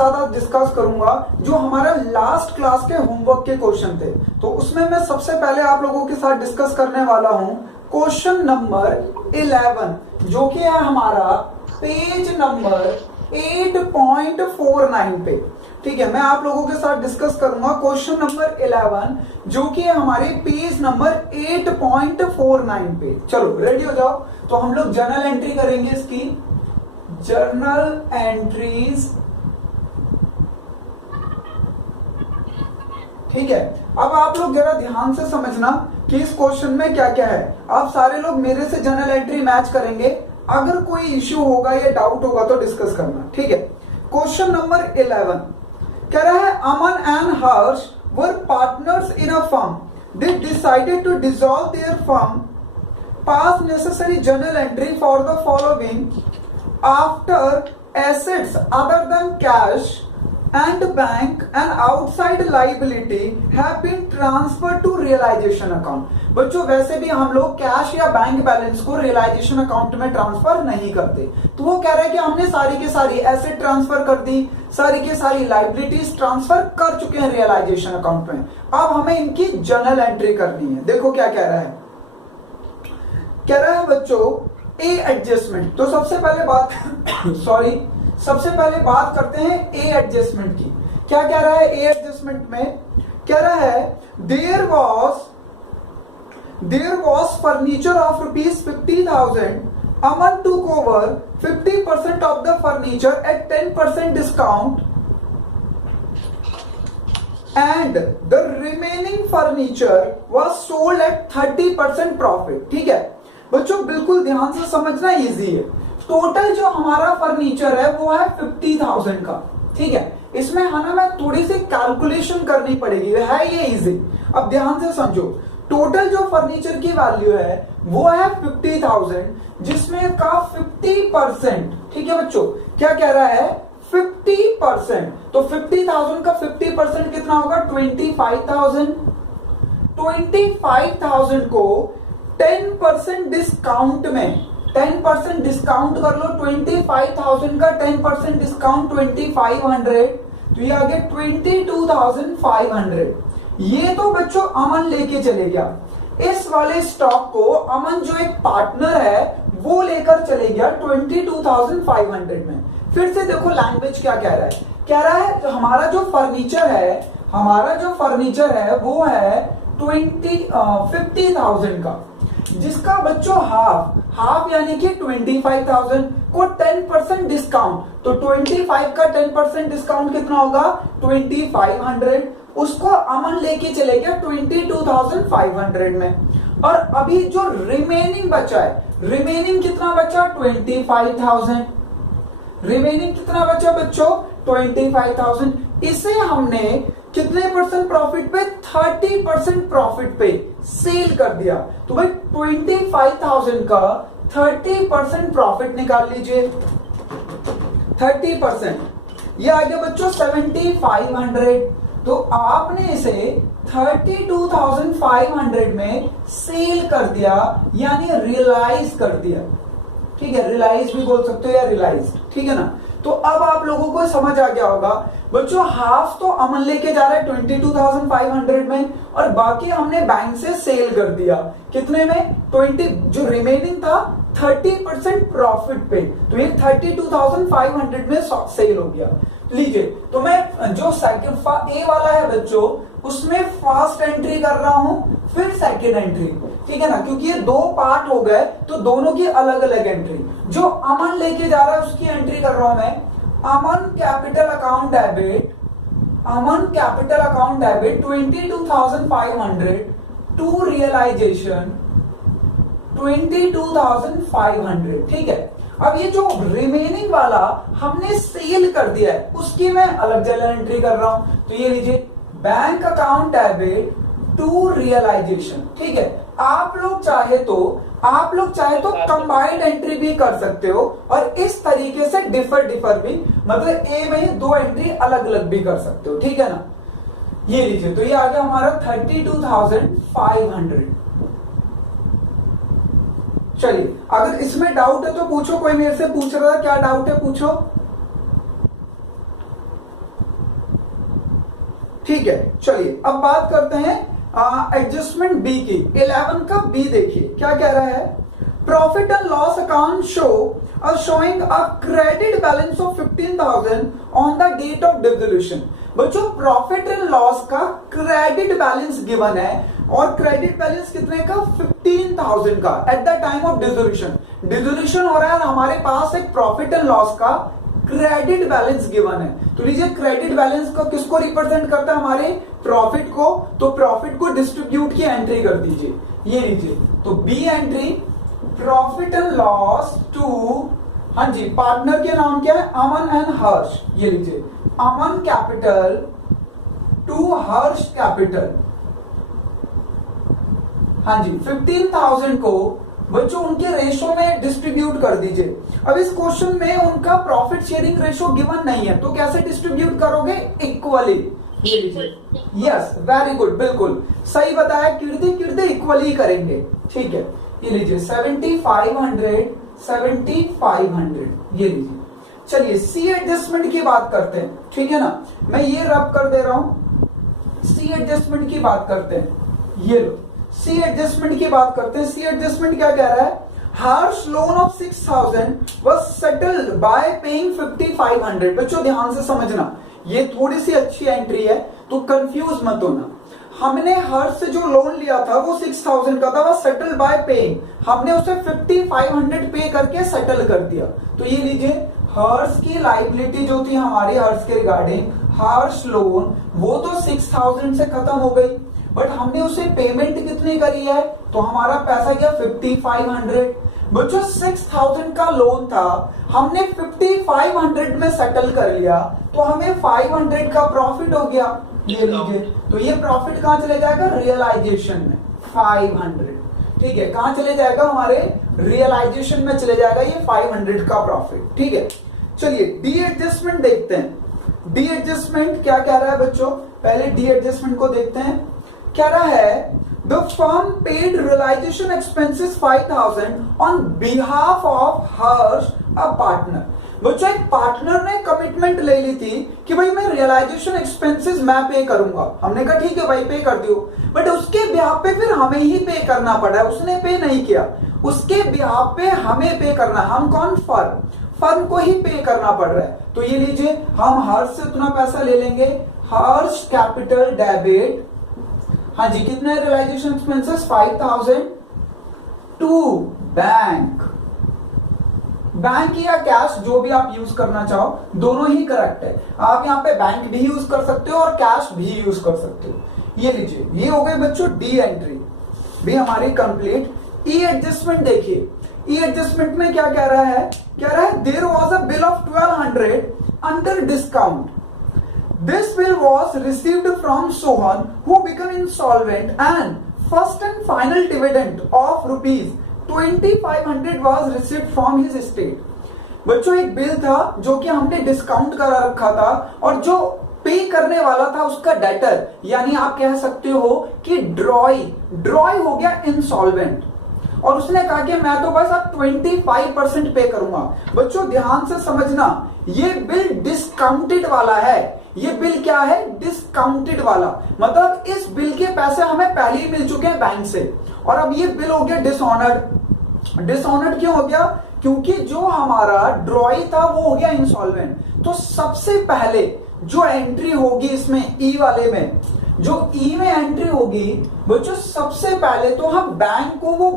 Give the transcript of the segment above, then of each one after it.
साथ आज डिस्कस करूंगा जो हमारा लास्ट क्लास के होमवर्क के क्वेश्चन थे। तो उसमें मैं सबसे पहले आप लोगों के साथ डिस्कस करने वाला हूं क्वेश्चन नंबर 11, जो कि है हमारा पेज नंबर 8.49 पे। ठीक है, मैं आप लोगों के साथ डिस्कस करूंगा क्वेश्चन नंबर 11, जो कि है हमारे पेज नंबर 8.49 पे। चलो रेडी हो जाओ। तो हम लोग जर्नल एंट्री करेंगे, इसकी जर्नल एंट्रीज। ठीक है, अब आप लोग जरा ध्यान से समझना कि इस क्वेश्चन में क्या क्या है। आप सारे लोग मेरे से जर्नल एंट्री मैच करेंगे। अगर कोई इश्यू होगा या डाउट होगा तो डिस्कस करना। ठीक है, क्वेश्चन नंबर 11 कह रहा है Aman and Harsh were partners in a firm, they decided to dissolve their firm, pass necessary journal entry for the following after assets other than cash and bank and outside liability have been transferred to realization account। बच्चों वैसे भी हम लोग cash या bank balance को realisation account में transfer नहीं करते। तो वो कह रहा है कि हमने सारी की सारी एसेट ट्रांसफर कर दी, सारी की सारी लाइबिलिटीज ट्रांसफर कर चुके हैं रियलाइजेशन अकाउंट में। अब हमें इनकी जर्नल एंट्री करनी है। देखो क्या कह रहा है, कह रहा है बच्चों ए एडजस्टमेंट। तो सबसे पहले बात करते हैं ए एडजस्टमेंट की। क्या कह रहा है ए एडजस्टमेंट में? कह रहा है there was furniture of ₹50,000, Aman took over 50% of the furniture at 10% discount and the remaining furniture was sold at 30% profit. ठीक है बच्चों, बिल्कुल ध्यान से समझना, इजी है। टोटल जो हमारा फर्नीचर है वो है 50,000 का। ठीक है, इसमें है ना मैं थोड़ी सी कैलकुलेशन करनी पड़ेगी, है ये इजी। अब ध्यान से समझो, टोटल जो फर्नीचर की वैल्यू है वो है 50,000, जिसमें का 50%। ठीक है बच्चों, क्या कह रहा है 50%। तो 50,000 का 50% कितना होगा 25,000। 25,000 को 10% डिस्काउंट में 10% डिस्काउंट कर लो। 25,000 का 10% डिस्काउंट 2500, तो ये आ गया 22,500। ये तो बच्चों अमन लेके चले गया। इस वाले स्टॉक को अमन जो एक पार्टनर है वो लेकर चले गया 22,500 में। फिर से देखो लैंग्वेज क्या कह रहा है। कह रहा है हमारा जो फर्नीचर है वो है 50,000 का, जिसका बच्चों हाफ यानी कि 25,000 को 10% डिस्काउंट। तो 25 का 10% डिस्काउंट कितना होगा 2500। उसको अमन लेके चले गया 22,500 में। और अभी जो रिमेनिंग बचा है, रिमेनिंग कितना बचा 25,000। रिमेनिंग कितना बचा बच्चों 25,000। इसे हमने कितने परसेंट प्रॉफिट पे 30% प्रॉफिट पे सेल कर दिया। तो भाई 25,000 का 30% प्रॉफिट निकाल लीजिए। 30% ये आ गया बच्चों 7,500। तो आपने इसे 32,500 में सेल कर दिया, यानी रियलाइज कर दिया। ठीक है, रियलाइज भी बोल सकते हो या रियलाइज। ठीक है ना। तो अब आप लोगों को समझ आ गया होगा बच्चों, हाफ तो अमन लेके जा रहा है 22,500 में, और बाकी हमने बैंक से सेल कर दिया कितने में 20। जो रिमेनिंग था 30% प्रॉफिट पे, तो ये 32,500 में सेल हो गया। लीजिए, तो मैं जो सेकंड ए वाला है बच्चों उसमें फर्स्ट एंट्री कर रहा हूं, फिर सेकंड एंट्री। ठीक है ना, क्योंकि ये दो पार्ट हो गए तो दोनों की अलग अलग एंट्री। जो अमन लेके जा रहा है उसकी एंट्री कर रहा हूं मैं। Aman capital account debit 22,500 to realisation 22,500। ठीक है, अब ये जो रिमेनिंग वाला हमने सेल कर दिया है उसकी मैं अलग जगह एंट्री कर रहा हूं। तो ये लीजिए bank account debit to realisation. ठीक है, आप लोग चाहे तो कंबाइंड एंट्री भी कर सकते हो, और इस तरीके से डिफर भी, मतलब ए में दो एंट्री अलग अलग भी कर सकते हो। ठीक है ना। ये लीजिए, तो ये आ गया हमारा 32,500। चलिए, अगर इसमें डाउट है तो पूछो, कोई मेरे से पूछ रहा है क्या डाउट है पूछो। ठीक है, चलिए अब बात करते हैं एडजस्टमेंट बी की। 11 का बी देखिए क्या कह रहा है, profit and loss account showing a credit balance of 15,000 on the date of dissolution। बच्चों प्रॉफिट एंड लॉस का क्रेडिट बैलेंस गिवन है और क्रेडिट बैलेंस कितने का, 15,000 का at the time of dissolution. Dissolution हो रहा है, हमारे पास एक प्रॉफिट एंड लॉस का क्रेडिट बैलेंस गिवन है। तो लीजिए क्रेडिट बैलेंस को किसको रिप्रेजेंट करता है, हमारे प्रॉफिट को। तो प्रॉफिट को डिस्ट्रीब्यूट की एंट्री कर दीजिए, ये लीजिए। तो B entry profit and loss to, हाँ जी, पार्टनर के नाम क्या है, अमन एंड हर्ष। ये लीजिए अमन कैपिटल टू हर्ष कैपिटल। हाँ जी, 15,000 को बच्चों उनके रेशो में डिस्ट्रीब्यूट कर दीजिए। अब इस क्वेश्चन में उनका प्रॉफिट शेयरिंग रेशो गिवन नहीं है, तो कैसे डिस्ट्रीब्यूट करोगे, इक्वली। ये लीजिए, यस वेरी गुड, बिल्कुल सही बताया, कीर्ति कीर्ति इक्वली करेंगे। ठीक है, ये लीजिए 7500 7500, ये लीजिए। चलिए सी एडजस्टमेंट की बात करते हैं, ठीक है ना, मैं ये रब कर दे रहा हूं। सी एडजस्टमेंट की बात करते हैं, ये लो सी एडजस्टमेंट की बात करते हैं। सी एडजस्टमेंट क्या कह रहा है, हर्ष loan of 6,000 was settled by paying 5,500। बच्चों ध्यान से समझना, ये थोड़ी सी अच्छी एंट्री है तो कंफ्यूज मत होना। हमने हर्ष से जो लोन लिया था वो 6,000 का था, वो सेटल बाय पेइंग, हमने उसे 5,500 पे करके सेटल कर दिया। तो ये लीजिए हर्ष की लाइबिलिटी जो थी हमारी हर्ष के रिगार्डिंग, हर्ष लोन, वो तो 6,000 से खत्म हो गई, बट हमने उसे पेमेंट कितनी करी है, तो हमारा पैसा गया 5,500। बच्चों 6,000 का लोन था, हमने 5,500 में सेटल कर लिया, तो हमें 500 का प्रॉफिट हो गया। ये लीजिए, तो ये प्रॉफिट कहां चले जाएगा, रियलाइजेशन में 500। ठीक है, कहां चले जाएगा, हमारे रियलाइजेशन में चले जाएगा ये 500 का प्रॉफिट। ठीक है, चलिए डी एडजस्टमेंट देखते हैं। डी एडजस्टमेंट क्या कह रहा है बच्चों, पहले डी एडजस्टमेंट को देखते हैं। कह रहा है the firm paid realisation expenses 5,000 on behalf of Harsh a partner. बच्चों एक पार्टनर ने कमिटमेंट ले ली थी कि भाई मैं रियलाइजेशन एक्सपेंसेस मैं पे करूंगा। हमने कहा ठीक है भाई पे कर दियो, बट उसके बिहाफ पे फिर हमें ही पे करना पड़ा, उसने पे नहीं किया, उसके बिहाफ पे हमें पे करना। हम कौन, फर्म को ही पे करना पड़ रहा है। तो ये लीजिए हम हर्ष से उतना पैसा ले लेंगे, हर्ष कैपिटल डेबिट, हाँ जी, कितने realisation expenses 5,000 to bank. Bank या कैश जो भी आप यूज करना चाहो, दोनों ही करेक्ट है। आप यहाँ पे बैंक भी यूज कर सकते हो और कैश भी यूज कर सकते हो। ये लीजिए, ये हो गए बच्चों डी एंट्री भी हमारी कंप्लीट। ई एडजस्टमेंट देखिए, ई एडजस्टमेंट में क्या कह रहा है, कह रहा है there was a bill of 1,200 under discount. This bill was received from Sohan, who became insolvent, and first and final dividend of rupees 2,500 was received from his estate। बच्चों एक बिल था जो कि हमने डिस्काउंट करा रखा था, और जो पे करने वाला था उसका डेटर, यानी आप कह सकते हो कि ड्रॉय हो गया इंसॉल्वेंट, और उसने कहा कि मैं तो बस अब 25% पे करूंगा। बच्चों ध्यान से समझना, ये बिल डिस्काउंटेड वाला है। ये बिल क्या है, डिस्काउंटेड वाला, मतलब इस बिल के पैसे हमें पहले ही मिल चुके हैं बैंक से, और अब ये बिल हो गया डिसऑनर्ड। डिसऑनर्ड क्यों हो गया, क्योंकि जो हमारा ड्रॉई था वो हो गया इंसॉल्वेंट। तो सबसे पहले जो एंट्री होगी इसमें ई वाले में, जो ई में एंट्री होगी बच्चों, सबसे पहले तो हम बैंक को वो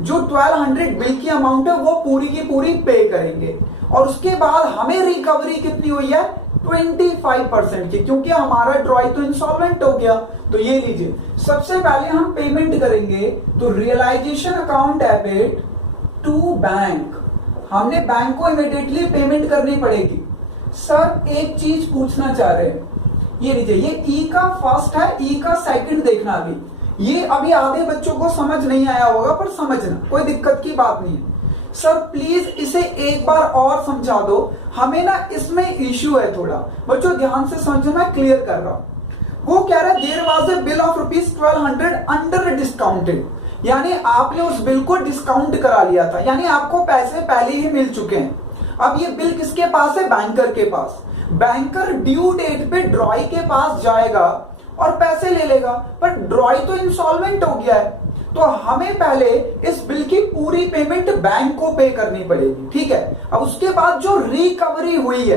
जो 1,200 बिल की अमाउंट है वो पूरी की पूरी पे करेंगे, और उसके बाद हमें रिकवरी कितनी हुई है, 25% की, क्योंकि हमारा ड्रॉय तो इंसॉल्वेंट हो गया। तो ये लीजिए, सबसे पहले हम पेमेंट करेंगे, तो realisation account debit to bank, हमने बैंक को इमीडिएटली पेमेंट करनी पड़ेगी। सर एक चीज पूछना चाह रहे हैं, ये लीजिए, ये ई का फर्स्ट है, ई का सेकंड देखना। ये अभी आधे बच्चों को समझ नहीं आया होगा, पर समझना, कोई दिक्कत की बात नहीं है। सर प्लीज इसे एक बार और समझा दो, हमें ना इसमें इश्यू है थोड़ा। बच्चों ध्यान से समझो, मैं क्लियर कर रहा हूं। वो कह रहा है there was a bill of rupees 1,200 under discounted, यानी आपने उस बिल को डिस्काउंट करा लिया था, यानी आपको पैसे पहले ही मिल चुके हैं। अब ये बिल किसके पास है, बैंकर के पास। बैंकर ड्यू डेट पे ड्रॉय के पास जाएगा और पैसे ले लेगा, पर ड्रॉय तो इंसॉल्वेंट हो गया है, तो हमें पहले इस बिल की पूरी पेमेंट बैंक को पे करनी पड़ेगी, ठीक है। अब उसके बाद जो रिकवरी हुई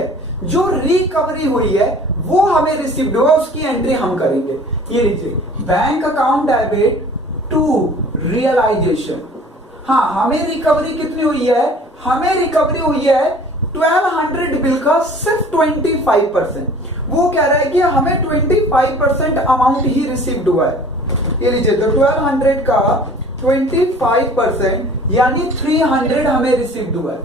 है वो हमें रिसीव्ड हुआ, उसकी एंट्री हम करेंगे। ये लीजिए, bank account debit to realisation. हाँ, हमें रिकवरी कितनी हुई है? हमें रिकवरी हुई है 1200 बिल का सिर्फ 25%। वो कह रहा है कि हमें 25% अमाउंट ही रिसीव्ड हुआ है। ये लीजिए, तो 1200 का 25% यानी 300 हमें रिसीव्ड हुआ है,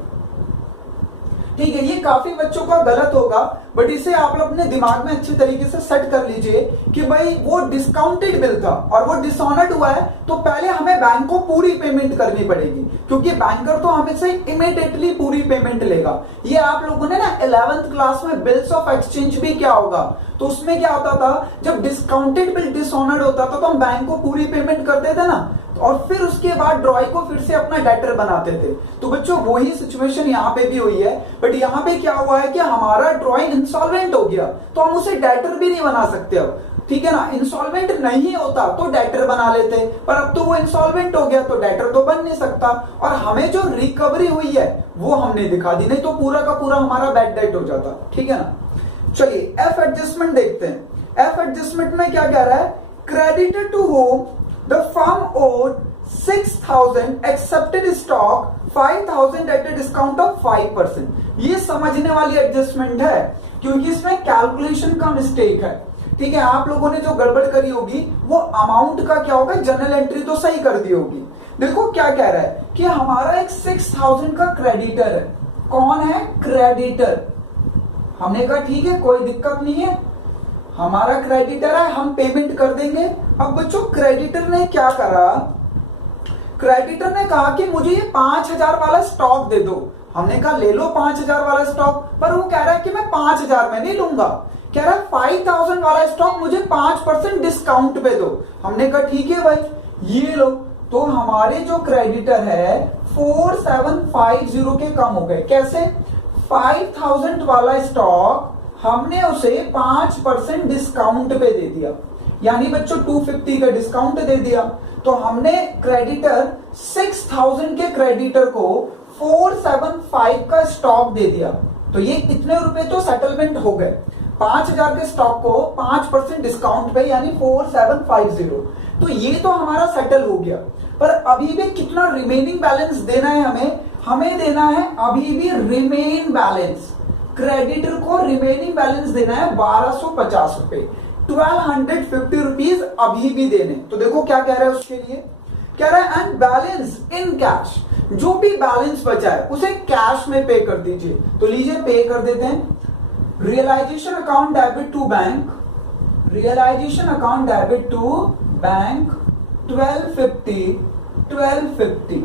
ठीक है। ये काफी बच्चों का गलत होगा, बट इसे आप लोग अपने दिमाग में अच्छी तरीके से सेट कर लीजिए कि भाई वो डिस्काउंटेड बिल था और वो डिसऑनर्ड हुआ है, तो पहले हमें बैंक को पूरी पेमेंट करनी पड़ेगी, क्योंकि बैंकर तो हमें से इमीडिएटली पूरी पेमेंट लेगा। ये आप लोगों ने ना 11th क्लास में बिल्स ऑफ एक्सचेंज भी क्या होगा, तो उसमें क्या होता था, जब डिस्काउंटेड बिल डिसऑनर्ड होता था तो हम बैंक को पूरी पेमेंट करते थे ना, और फिर उसके बाद ड्रॉय को फिर से अपना डेटर बनाते थे। तो बच्चों वही सिचुएशन यहाँ पे भी हुई है, बट यहाँ पे क्या हुआ है कि हमारा ड्रॉय इंसॉल्वेंट हो गया, तो हम उसे डेटर भी नहीं बना सकते अब, ठीक है ना। इंसॉल्वेंट नहीं होता तो डेटर बना लेते, पर अब तो वो इंसॉल्वेंट हो गया तो डेटर तो बन नहीं सकता, और हमें जो रिकवरी हुई है वो हमने दिखा दी, नहीं तो पूरा का पूरा हमारा बैड डेट हो जाता, ठीक है ना। चलिए एफ एडजस्टमेंट देखते हैं। एफ एडजस्टमेंट में क्या कह रहा है, creditor to whom the firm owed 6,000 accepted stock 5,000 at a discount of 5%। ये समझने वाली एडजस्टमेंट है, क्योंकि इसमें कैलकुलेशन का मिस्टेक है, ठीक है। आप लोगों ने जो गड़बड़ करी होगी वो अमाउंट का क्या होगा, जनरल एंट्री तो सही कर दी होगी। देखो क्या कह रहा है कि हमारा एक 6,000 का क्रेडिटर है। कौन है? क्रेडिटर। हमने कहा ठीक है, कोई दिक्कत नहीं है, हमारा क्रेडिटर है, हम पेमेंट कर देंगे। अब बच्चों क्रेडिटर ने क्या करा, क्रेडिटर ने कहा कि मुझे ये 5,000 वाला स्टॉक दे दो। हमने कहा ले लो 5,000 वाला स्टॉक, पर वो कह रहा है कि मैं 5,000 में नहीं लूंगा, कह रहा है 5,000 वाला स्टॉक मुझे 5% डिस्काउंट पे दो। हमने कहा ठीक है भाई, ये लो। तो हमारे जो क्रेडिटर है 4750 के कम हो गए। कैसे? 5,000 वाला स्टॉक हमने उसे 5% डिस्काउंट पे दे दिया, यानी बच्चों 250 का डिस्काउंट दे दिया। तो हमने क्रेडिटर 6,000 के क्रेडिटर को 475 का स्टॉक दे दिया, तो ये इतने रुपए तो सेटलमेंट हो गए। 5,000 के स्टॉक को 5% डिस्काउंट पे यानी 4750, तो ये तो हमारा सेटल हो गया। पर अभी भी कितना रिमेनिंग बैलेंस देना है हमें देना है अभी भी रिमेन बैलेंस। क्रेडिटर को रिमेनिंग बैलेंस देना है 1250 रुपए, 1250 रुपीज अभी भी देने। तो देखो क्या कह रहा है उसके लिए, कह रहा है एंड बैलेंस इन कैश, जो भी बैलेंस बचा है उसे कैश में पे कर दीजिए। तो लीजिए पे कर देते हैं। Realisation account debit to bank, realisation account debit to bank 1250।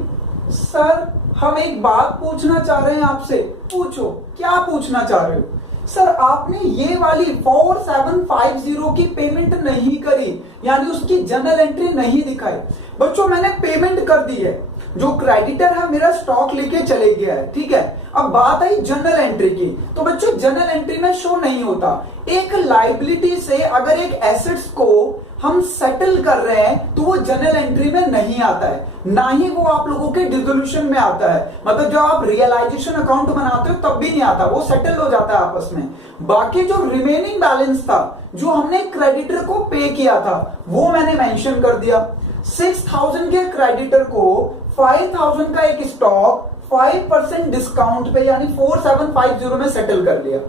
Sir हम एक बात पूछना चाह रहे हैं आपसे। पूछो, क्या पूछना चाह रहे हो? सर आपने ये वाली 4750 की पेमेंट नहीं करी, यानी उसकी जर्नल एंट्री नहीं दिखाई। बच्चों मैंने पेमेंट कर दी है, जो क्रेडिटर है मेरा स्टॉक लेके चले गया है, ठीक है। अब बात आई जनरल एंट्री की, तो बच्चों जनरल एंट्री में शो नहीं होता। एक लाइबिलिटी से अगर एक एसेट्स को हम सेटल कर रहे हैं तो वो जनरल एंट्री में नहीं आता है, ना ही वो आप लोगों के डिसोल्यूशन में आता है। मतलब जो आप रियलाइजेशन अकाउंट बनाते हो तब भी नहीं आता, वो सेटल हो जाता है आपस में। बाकी जो रिमेनिंग बैलेंस था जो हमने क्रेडिटर को पे किया था वो मैंने मेंशन कर दिया। 6,000 के क्रेडिटर को 5,000 का एक स्टॉक 5% डिस्काउंट पे यानी 4750 में सेटल कर लिया।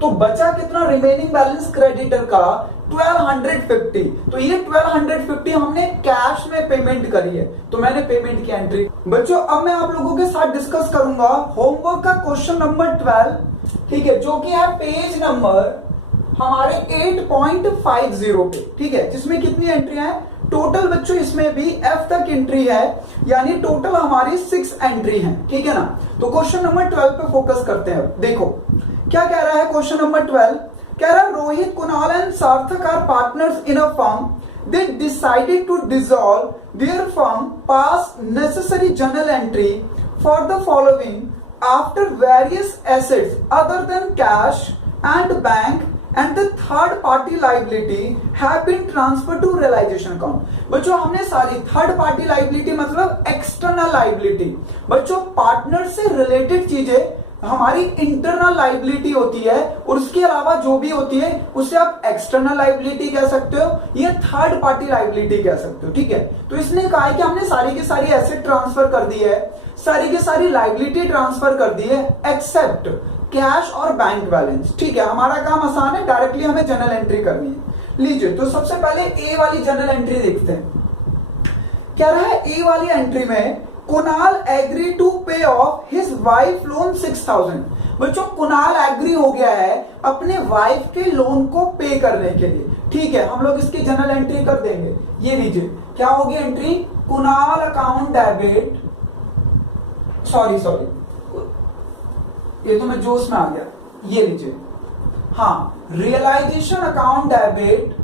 तो बचा कितना रिमेनिंग बैलेंस क्रेडिटर का? 1250। तो ये 1250 हमने कैश में पेमेंट करी है, तो मैंने पेमेंट की एंट्री। बच्चों अब मैं आप लोगों के साथ डिस्कस करूंगा होमवर्क का क्वेश्चन नंबर 12, ठीक है, जो कि है पेज नंबर हमारे 8.50 पे, ठीक है, जिसमें कितनी एंट्रियां हैं टोटल? बच्चों इसमें भी एफ तक एंट्री है, यानी टोटल हमारी 6 एंट्री है, ठीक है ना। तो क्वेश्चन नंबर 12 पे फोकस करते हैं। देखो क्या कह रहा है क्वेश्चन नंबर 12, कह रहा है Rohit, Kunal and Sarthak are partners in a firm, they decided to dissolve their firm, pass necessary journal entry for the following after various assets other than cash and bank and the third party liability have been transferred to realization account। बच्चों हमने सारी third party liability मतलब external liability, बच्चों partner से related चीजें हमारी internal liability होती है और उसके अलावा जो भी होती है उसे आप एक्सटर्नल लाइबिलिटी कह सकते हो, ये थर्ड पार्टी लाइबिलिटी कह सकते हो, ठीक है। तो इसने कहा है कि हमने सारी की सारी एसेट ट्रांसफर कर दी है, सारी की सारी लाइबिलिटी ट्रांसफर कर दी है एक्सेप्ट कैश और बैंक बैलेंस, ठीक है। हमारा काम आसान है, डायरेक्टली हमें जर्नल एंट्री करनी है। लीजिए तो सबसे पहले ए वाली जर्नल एंट्री देखते हैं। क्या रहा है ए वाली एंट्री में, कुणाल एग्री टू पे ऑफ हिज वाइफ लोन 6000। बच्चों कुणाल एग्री हो गया है अपने वाइफ के लोन को पे करने के लिए, ठीक है। हम लोग इसकी जर्नल एंट्री कर देंगे। ये लीजिए क्या होगी entry, Kunal account debit, sorry ये तो मैं जोश में आ गया, ये लीजिए हाँ, realisation account debit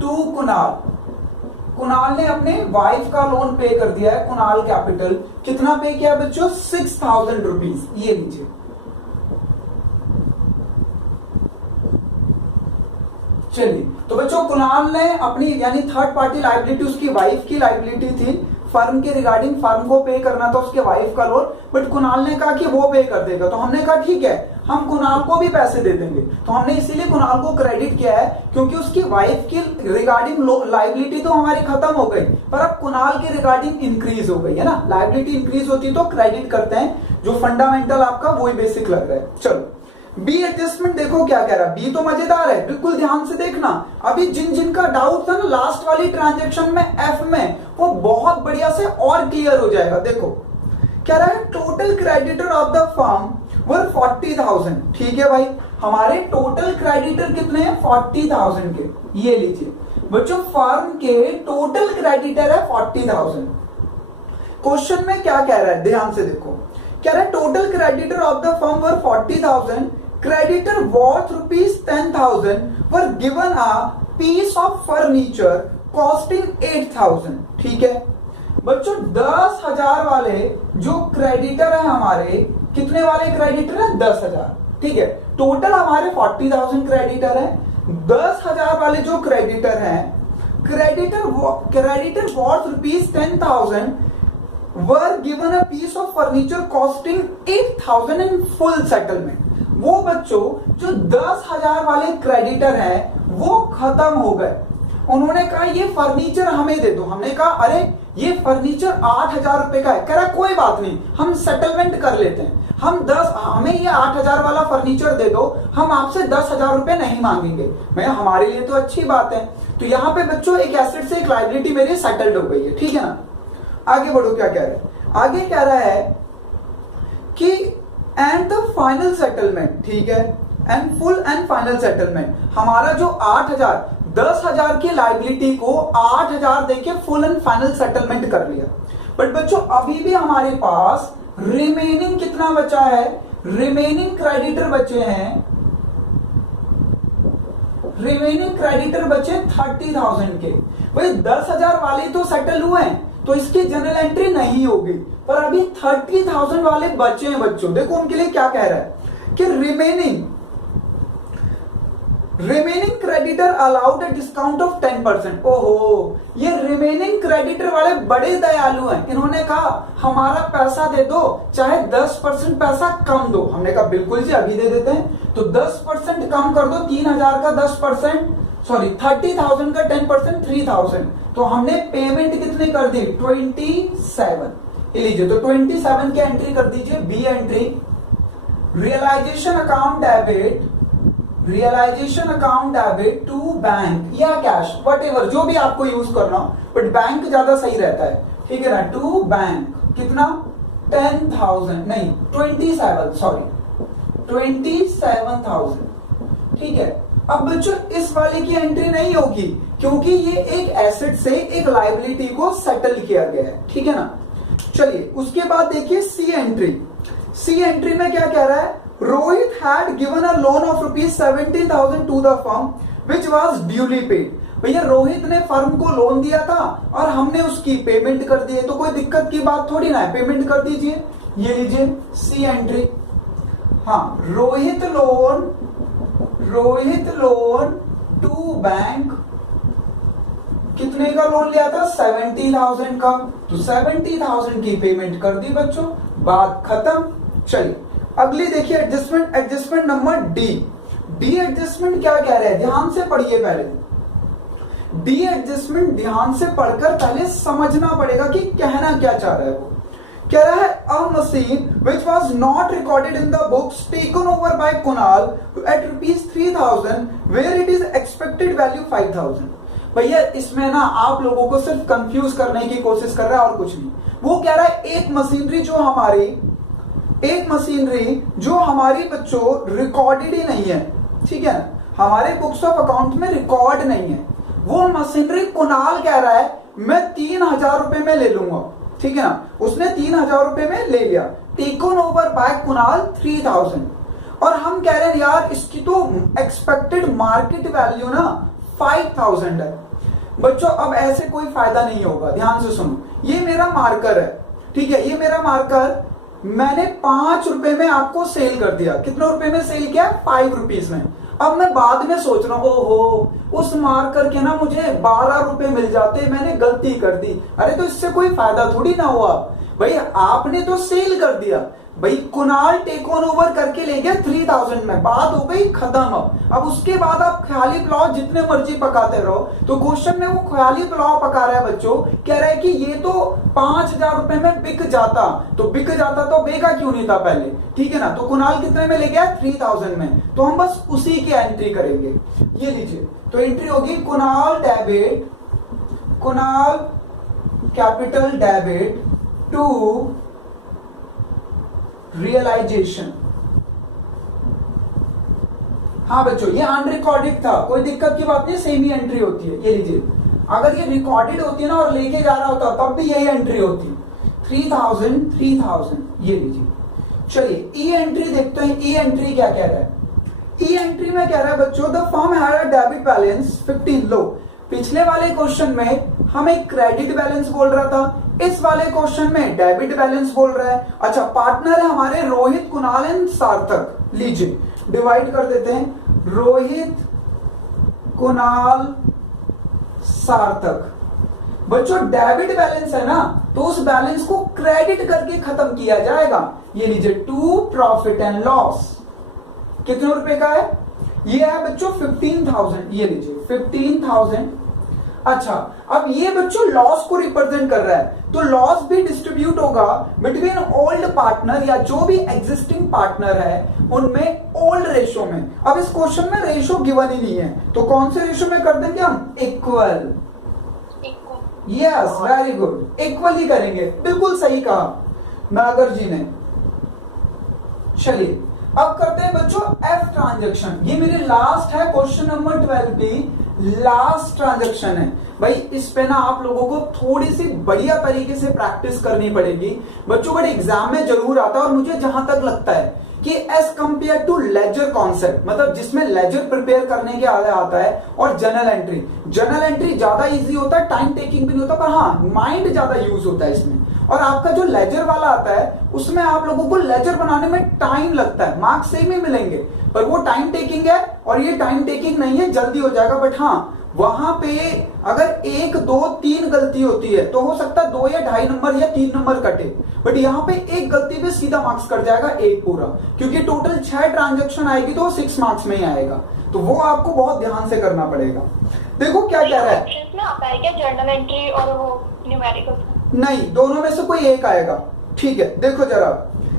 to Kunal. Kunal ने अपने वाइफ का लोन पे कर दिया है, कुणाल कैपिटल कितना पे किया बच्चों, 6000 रुपीज। ये लीजिए चलिए, तो बच्चों कुणाल ने अपनी यानी थर्ड पार्टी लाइबिलिटी, उसकी वाइफ की लाइबिलिटी थी फर्म के रिगार्डिंग, फर्म को पे करना था उसके वाइफ का लोन, बट कुणाल ने कहा कि वो पे कर देगा। तो हमने कहा ठीक है हम कुणाल को भी पैसे दे देंगे। तो हमने इसीलिए कुणाल को क्रेडिट किया है क्योंकि उसकी वाइफ की रिगार्डिंग लाइबिलिटी तो हमारी खत्म हो गई, पर अब कुणाल की रिगार्डिंग इंक्रीज हो गई है ना। लाइबिलिटी इंक्रीज होती तो क्रेडिट करते हैं, जो फंडामेंटल आपका वही बेसिक लग रहा है। चलो बी एडजस्टमेंट देखो क्या कह रहा है, बी तो मजेदार है, बिल्कुल ध्यान से देखना। अभी जिन जिन का डाउट था ना लास्ट वाली ट्रांजैक्शन में एफ में, वो बहुत बढ़िया से और क्लियर हो जाएगा। देखो क्या रहा है, total creditor of the firm were 40,000, ठीक है भाई। हमारे टोटल क्रेडिटर कितने हैं, 40,000 के। ये लीजिए बच्चों फर्म के टोटल क्रेडिटर है 40,000। क्वेश्चन में क्या कह रहा है, ध्यान से देखो, कह रहा है total creditor of the firm were 40,000, creditor worth rupees 10,000 were given a piece of furniture costing 8,000, ठीक है। बच्चों 10,000 वाले जो क्रेडिटर है हमारे, कितने वाले क्रेडिटर है, 10,000, ठीक है। टोटल हमारे 40,000 क्रेडिटर है, 10,000 वाले जो क्रेडिटर हैं, creditor worth rupees 10,000 were given a piece of furniture costing 8,000 in full settlement। वो बच्चों जो 10,000 वाले क्रेडिटर हैं वो खत्म हो गए, उन्होंने कहा ये फर्नीचर हमें दे दो। हमने कहा अरे ये फर्नीचर 8,000 रुपए का है, कह रहा कोई बात नहीं हम सेटलमेंट कर लेते हैं, हमें ये 8,000 वाला फर्नीचर दे दो, हम आपसे 10,000 रुपए नहीं मांगेंगे। मैं हमारे लिए तो अच्छी बात है। तो यहाँ पे बच्चों एक एसेट से एक लायबिलिटी मेरी सेटल्ड हो गई है, ठीक है ना। आगे बढ़ो, क्या कह रहे हैं, आगे कह रहा है कि एंड द फाइनल सेटलमेंट, ठीक है, and full and final settlement. हमारा जो 8,000 10,000 की लाइबिलिटी को 8,000 देके फुल एंड फाइनल सेटलमेंट कर लिया। बट बच्चों अभी भी हमारे पास रिमेनिंग कितना बचा है, रिमेनिंग क्रेडिटर बचे हैं, रिमेनिंग क्रेडिटर बचे 30,000 के। भाई 10,000 वाले तो सेटल हुए हैं तो इसकी जनरल एंट्री नहीं होगी, पर अभी 30,000 वाले बचे हैं बच्चों। देखो उनके लिए क्या कह रहा है कि remaining creditor allowed a discount of 10%। ओहो, ये रिमेनिंग क्रेडिटर वाले बड़े दयालु हैं, इन्होंने कहा हमारा पैसा दे दो, चाहे 10% पैसा कम दो। हमने कहा बिल्कुल जी अभी दे देते हैं। तो 10% कम कर दो, 3,000 का 10%, सॉरी 30,000 का 10%, 3,000। तो हमने पेमेंट कितनी कर दी, 27। लीजिए तो 27 की एंट्री कर दीजिए, B entry, realisation account debit to bank या कैश, वट जो भी आपको यूज करना हो, बट बैंक ज्यादा सही रहता है, ठीक है ना। टू बैंक कितना, 10,000 नहीं 27, सॉरी 27,000, ठीक है। अब बच्चों इस वाले की एंट्री नहीं होगी क्योंकि ये एक एसेट से एक लायबिलिटी को सेटल किया गया है, ठीक है ना। चलिए उसके बाद देखिए सी एंट्री। सी एंट्री में क्या कह रहा है, Rohit had given a loan of rupees 70,000 to the firm which was duly paid. भैया रोहित ने फर्म को लोन दिया था और हमने उसकी पेमेंट कर दी है, तो कोई दिक्कत की बात थोड़ी ना है, पेमेंट कर दीजिए। ये लीजिए सी एंट्री। हाँ, रोहित लोन टू बैंक, कितने का लोन लिया था? 70,000 का। तो 70,000 की पेमेंट कर दी बच्चों, बात खत्म। चलिए अगली देखिए adjustment number D. D adjustment क्या कह रहे हैं, ध्यान से पढ़िए पहले। डी एडजस्टमेंट ध्यान से पढ़कर पहले समझना पड़ेगा कि कहना क्या चाह रहा है वो। कह रहा है a machine which was not recorded in the books taken over by Kunal at ₹3,000 where it is expected value 5,000। भैया इसमें ना आप लोगों को सिर्फ कंफ्यूज करने की कोशिश कर रहा है और कुछ नहीं। वो कह रहा है एक मशीनरी जो हमारी बच्चों रिकॉर्डेड ही नहीं है, ठीक है ना, हमारे बुक्स ऑफ अकाउंट में रिकॉर्ड नहीं है, वो मशीनरी कुणाल कह रहा है मैं 3,000 रुपए में ले लूंगा, ठीक है ना, उसने 3,000 रुपए में ले लिया, टेकन ओवर बाय कुणाल 3,000, और हम कह रहे हैं यार इसकी तो एक्सपेक्टेड मार्केट वैल्यू ना 5,000 है। बच्चों अब ऐसे कोई फायदा नहीं होगा, ध्यान से सुनो। ये मेरा मार्कर है, ठीक है, ये मेरा मार्कर मैंने 5 रुपए में आपको सेल कर दिया। कितने रुपए में सेल किया? 5 रुपीज में। अब मैं बाद में सोच रहा हूं ओहो उस मार्कर के ना मुझे 12 रुपए मिल जाते, मैंने गलती कर दी। अरे तो इससे कोई फायदा थोड़ी ना हुआ भाई, आपने तो सेल कर दिया भाई, कुणाल टेक ऑन ओवर करके ले गया 3,000 में, बात हो गई खत्म। अब उसके बाद आप ख्याली पुलाव जितने मर्जी पकाते रहो। तो क्वेश्चन में वो ख्याली पुलाव पका रहा है बच्चों, कह रहा है कि ये तो 5,000 रुपए में बिक जाता, तो बिक जाता तो बेगा क्यों नहीं था पहले, ठीक है ना। तो कुणाल कितने में ले गया? 3,000 में। तो हम बस उसी की एंट्री करेंगे। ये लीजिए, तो एंट्री होगी Kunal debit, Kunal capital debit to realisation. हाँ बच्चों ये अनरिकॉर्डेड था, कोई दिक्कत की बात नहीं, सेम ही एंट्री होती है। ये लीजिए, अगर ये रिकॉर्डेड होती है ना और लेके जा रहा होता तब भी यही एंट्री होती। 3,000 ये लीजिए। चलिए ई एंट्री देखते हैं, ई एंट्री क्या कह रहा है। ई एंट्री में कह रहा है बच्चों the firm had a debit balance 15 लो। पिछले वाले क्वेश्चन में हमें क्रेडिट बैलेंस बोल रहा था, इस वाले क्वेश्चन में डेबिट बैलेंस बोल रहा है। अच्छा पार्टनर है हमारे रोहित, कुणाल एंड सार्थक। लीजिए डिवाइड कर देते हैं, रोहित, कुणाल, सार्थक। बच्चों डेबिट बैलेंस है ना, तो उस बैलेंस को क्रेडिट करके खत्म किया जाएगा। ये लीजिए टू प्रॉफिट एंड लॉस। कितने रुपए का है? ये है बच्चों 15,000। ये लीजिए 15,000। अच्छा अब ये बच्चों लॉस को रिप्रेजेंट कर रहा है, तो लॉस भी डिस्ट्रीब्यूट होगा बिटवीन ओल्ड पार्टनर या जो भी एग्जिस्टिंग पार्टनर है उनमें ओल्ड रेशो में। अब इस क्वेश्चन में रेशो गिवन ही नहीं है, तो कौन से रेशो में कर देंगे हम? Equal. Yes very good, equal ही करेंगे, बिल्कुल सही कहा नागर जी ने। चलिए अब करते हैं बच्चों एफ ट्रांजैक्शन। ये मेरे लास्ट है, क्वेश्चन नंबर 12 की लास्ट ट्रांजैक्शन है भाई। इस पे ना आप लोगों को थोड़ी सी बढ़िया तरीके से प्रैक्टिस करनी पड़ेगी बच्चों, बट एग्जाम में जरूर आता है। और मुझे जहां तक लगता है कि as compare to ledger concept, मतलब जिसमें लेजर प्रिपेयर करने के आगे आता है और जर्नल एंट्री ज्यादा इजी होता है, टाइम टेकिंग भी नहीं होता, पर हाँ माइंड ज्यादा यूज होता है इसमें। और आपका जो लेजर वाला आता है उसमें आप लोगों को लेजर बनाने में टाइम लगता है, मार्क्स सेम ही मिलेंगे, पर वो टाइम टेकिंग है और ये टाइम टेकिंग नहीं है, जल्दी हो जाएगा। बट हाँ वहां पे अगर 1, 2, 3 गलती होती है तो हो सकता है 2 या 2.5 नंबर या 3 नंबर कटे, बट यहाँ पे एक गलती पे सीधा मार्क्स कट जाएगा 1 पूरा, क्योंकि टोटल 6 ट्रांजैक्शन आएगी तो 6 मार्क्स में ही आएगा। तो वो आपको बहुत ध्यान से करना पड़ेगा। देखो क्या कह रहा है, आता है क्या जर्नल एंट्री और वो न्यूमेरिकल? नहीं, दोनों में से कोई एक आएगा। ठीक है देखो जरा,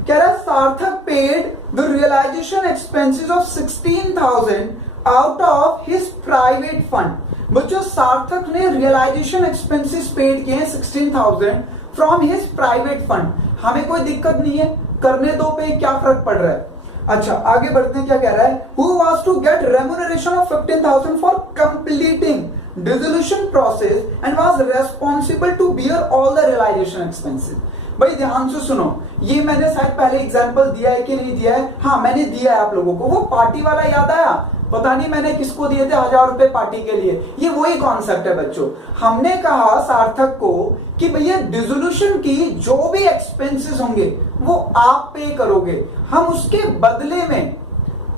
कह रहा है Sarthak paid the realisation expenses of 16,000 out of his private fund. बच्चों सार्थक ने रियलाइजेशन एक्सपेंसेस पेड किए हैं 16,000 फ्रॉम हिज प्राइवेट फंड। हमें कोई दिक्कत नहीं है, करने दो पे क्या फर्क पड़ रहा है। अच्छा आगे बढ़ते हैं, क्या कह रहा है, who was to get remuneration of 15,000 for completing dissolution process and was responsible to bear all the realisation expenses. भाई ध्यान से सुनो, ये मैंने शायद पहले एग्जांपल दिया है कि नहीं दिया है? हाँ मैंने दिया है आप लोगों को। वो पार्टी वाला याद आया पता नहीं मैंने किसको दिए थे 1000 रुपए पार्टी के लिए। ये वही कॉन्सेप्ट है बच्चों। हमने कहा सार्थक को कि भैया डिसोल्यूशन की जो भी एक्सपेंसेस होंगे वो आप पे करोगे, हम उसके बदले में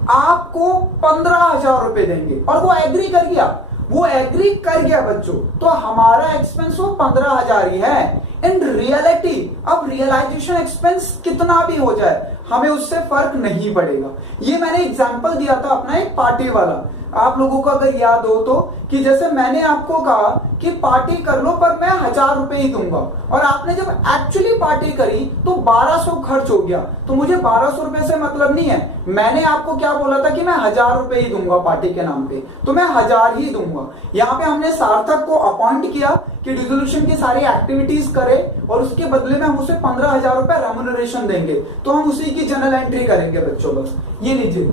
आपको 15,000 रुपए देंगे। और वो एग्री कर गया, वो एग्री कर गया बच्चों, तो हमारा एक्सपेंस वो 15,000 ही है। इन रियलिटी अब रियलाइजेशन एक्सपेंस कितना भी हो जाए हमें उससे फर्क नहीं पड़ेगा। ये मैंने एग्जांपल दिया था अपना एक पार्टी वाला, आप लोगों को अगर याद हो तो, कि जैसे मैंने आपको कहा कि पार्टी कर लो पर मैं 1000 रुपए ही दूंगा, और आपने जब एक्चुअली पार्टी करी तो 1200 खर्च हो गया। तो मुझे 1200 रुपए से मतलब नहीं है, मैंने आपको क्या बोला था कि मैं 1000 रुपए ही दूंगा पार्टी के नाम पे, तो मैं 1000 ही दूंगा। यहाँ पे हमने सार्थक को अपॉइंट किया कि डिसोल्यूशन की सारी एक्टिविटीज करे और उसके बदले में हम उसे 15,000 रुपए रेम्यूनरेशन देंगे, तो हम उसी की जर्नल एंट्री करेंगे बच्चों। बस ये लीजिए,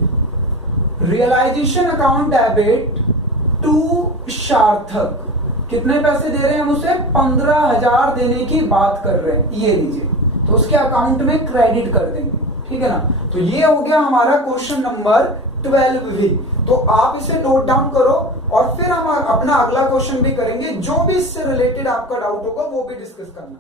रियलाइजेशन अकाउंट डेबिट टू सार्थक, कितने पैसे दे रहे हैं हम उसे, 15,000 देने की बात कर रहे हैं, ये लीजिए, तो उसके अकाउंट में क्रेडिट कर देंगे, ठीक है ना। तो ये हो गया हमारा क्वेश्चन नंबर 12 भी। तो आप इसे नोट डाउन करो और फिर हम अपना अगला क्वेश्चन भी करेंगे, जो भी इससे रिलेटेड आपका डाउट होगा वो भी डिस्कस करना।